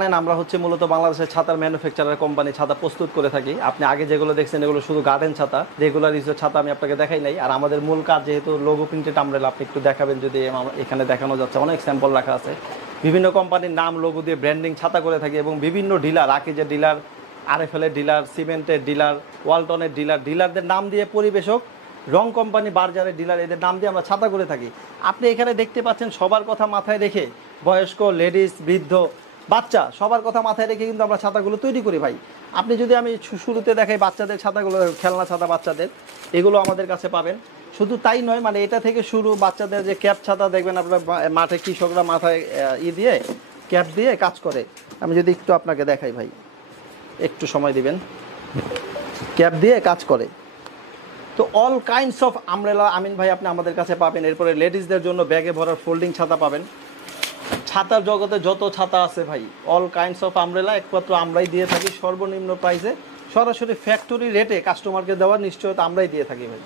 আমরা হচ্ছে মূলত বাংলাদেশের ছাতার ম্যানুফ্যাকচারার কোম্পানি, ছাতা প্রস্তুত করে থাকি। আপনি আগে যেগুলো দেখছেন এগুলো শুধু গার্ডেন ছাতা, রেগুলার ইউজের ছাতা আমি আপনাকে দেখাই নাই। আর আমাদের মূল কাজ যেহেতু লোগো প্রিন্টেড আমব্রেলা, আপনি একটু দেখাবেন যদি এখানে দেখানো যাচ্ছে, অনেক স্যাম্পল রাখা আছে। বিভিন্ন কোম্পানির নাম লোগো দিয়ে ব্র্যান্ডিং ছাতা করে থাকি এবং বিভিন্ন ডিলার, আকিজের ডিলার, RFL এর ডিলার, সিমেন্টের ডিলার, ওয়ালটনের ডিলারদের নাম দিয়ে, পরিবেশক, রং কোম্পানি, বার্জারের ডিলার, এদের নাম দিয়ে আমরা ছাতা করে থাকি। আপনি এখানে দেখতে পাচ্ছেন সবার কথা মাথায় রেখে, বয়স্ক, লেডিস, বৃদ্ধ, বাচ্চা, সবার কথা মাথায় রেখে কিন্তু আমরা ছাতাগুলো তৈরি করি ভাই। আপনি যদি আমি শুরুতে দেখাই বাচ্চাদের ছাতাগুলো, খেলনা ছাতা বাচ্চাদের, এগুলো আমাদের কাছে পাবেন। শুধু তাই নয়, মানে এটা থেকে শুরু, বাচ্চাদের যে ক্যাপ ছাতা দেখবেন আপনার মাঠে কৃষকরা মাথায় দিয়ে ক্যাপ দিয়ে কাজ করে। আমি যদি একটু আপনাকে দেখাই ভাই, একটু সময় দিবেন, ক্যাপ দিয়ে কাজ করে। তো অল কাইন্ডস অফ আমব্রেলা আমিন ভাই আপনি আমাদের কাছে পাবেন। এরপরে লেডিসদের জন্য ব্যাগে ভরার ফোল্ডিং ছাতা পাবেন। ছাতার জগতে যত ছাতা আছে ভাই, অল কাইন্ডস অফ আমব্রেলা একমাত্র আমরাই দিয়ে থাকি সর্বনিম্ন প্রাইসে, সরাসরি ফ্যাক্টরি রেটে কাস্টমারকে দেওয়ার নিশ্চয়তা আমরাই দিয়ে থাকি ভাই।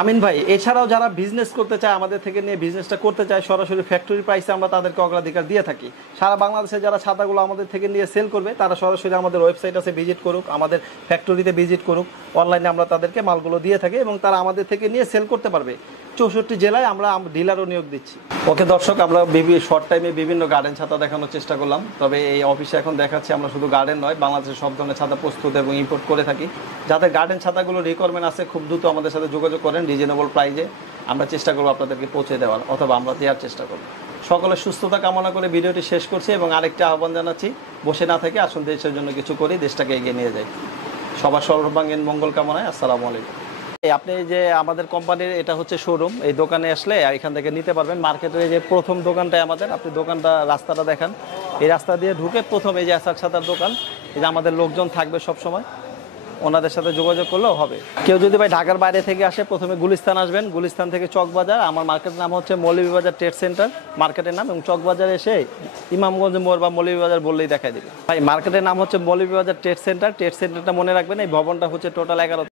আমিন ভাই, এছাড়াও যারা বিজনেস করতে চায়, আমাদের থেকে নিয়ে বিজনেসটা করতে চায়, সরাসরি ফ্যাক্টরি প্রাইসে আমরা তাদেরকে অগ্রাধিকার দিয়ে থাকি। সারা বাংলাদেশে যারা ছাতাগুলো আমাদের থেকে নিয়ে সেল করবে, তারা সরাসরি আমাদের ওয়েবসাইট আছে ভিজিট করুক, আমাদের ফ্যাক্টরিতে ভিজিট করুক, অনলাইনে আমরা তাদেরকে মালগুলো দিয়ে থাকি এবং তারা আমাদের থেকে নিয়ে সেল করতে পারবে। 64 জেলায় আমরা ডিলারও নিয়োগ দিচ্ছি। ওকে দর্শক, আমরা শর্ট টাইমে বিভিন্ন গার্ডেন ছাতা দেখানোর চেষ্টা করলাম। তবে এই অফিসে এখন দেখাচ্ছি আমরা শুধু গার্ডেন নয়, বাংলাদেশের সব ধরনের ছাতা প্রস্তুত এবং ইম্পোর্ট করে থাকি। যাদের গার্ডেন ছাতাগুলো রিকোয়ারমেন্ট আছে, খুব দ্রুত আমাদের সাথে যোগাযোগ করেন। রিজনেবল প্রাইসে আমরা চেষ্টা করবো আপনাদেরকে পৌঁছে দেওয়ার, অথবা আমরা দেওয়ার চেষ্টা করব। সকলের সুস্থতা কামনা করে ভিডিওটি শেষ করছি এবং আরেকটা আহ্বান জানাচ্ছি, বসে না থেকে আসুন দেশের জন্য কিছু করি, দেশটাকে এগিয়ে নিয়ে যাই। সবার সর্বাঙ্গীন মঙ্গল কামনায়, আসসালামু আলাইকুম। আপনি যে আমাদের কোম্পানির এটা হচ্ছে শোরুম, এই দোকানে আসলে এখান থেকে নিতে পারবেন। মার্কেটের যে প্রথম দোকানটাই আমাদের, আপনি দোকানটা, রাস্তাটা দেখান, এই রাস্তা দিয়ে ঢুকে প্রথম এই যে আসার ছাতার দোকান, এই যে আমাদের লোকজন থাকবে সব সময়, ওনাদের সাথে যোগাযোগ করলেও হবে। কেউ যদি ভাই ঢাকার বাইরে থেকে আসে, প্রথমে গুলিস্তান আসবেন, গুলিস্তান থেকে চকবাজার, আমার মার্কেটের নাম হচ্ছে মৌলভীবাজার ট্রেড সেন্টার মার্কেটের নাম, এবং চকবাজার এসে ইমামগঞ্জ মোড় বা মৌলভীবাজার বললেই দেখাই দেবে ভাই। মার্কেটের নাম হচ্ছে মৌলভীবাজার ট্রেড সেন্টারটা মনে রাখবেন। এই ভবনটা হচ্ছে টোটাল 11